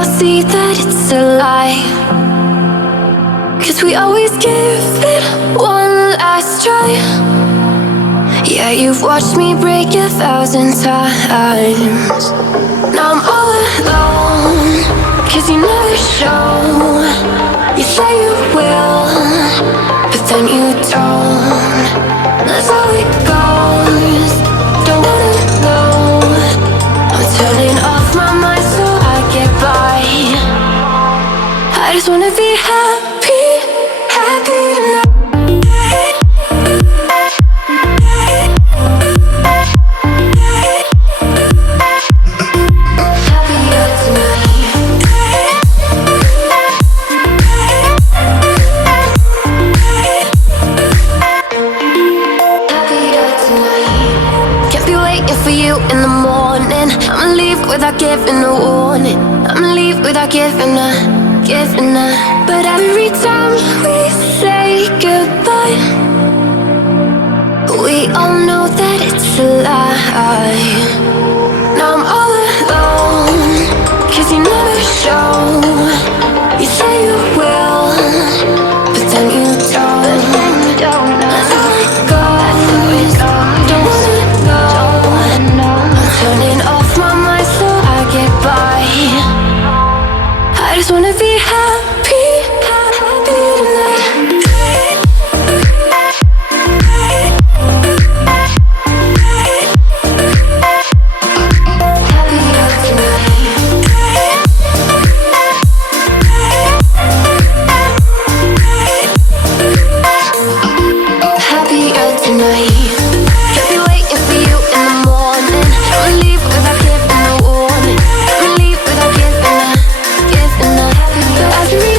all see that it's a lie, 'cause we always give it one last try. Yeah, you've watched me break 1,000 times. Now I'm all alone, 'cause you never show. You say you will, but then you don't. That's how it goes. Don't wanna know. I'm turning off my mind so I get by. I just wanna be happy, happy tonight. In the morning, I'ma leave without giving a warning. I'ma leave without giving a. But every time we say goodbye, we all know that it's a lie. Now I'm all alone, 'cause you never show. You say you will, but then you don't. That's how it goes. Don't wanna know. Turning off my mind so I get by. I just wanna be happy, happy tonight. Happier tonight. Happier tonight. Can't be waiting for you in the morning. I'ma leave without giving a warning. I'ma leave without giving a. But every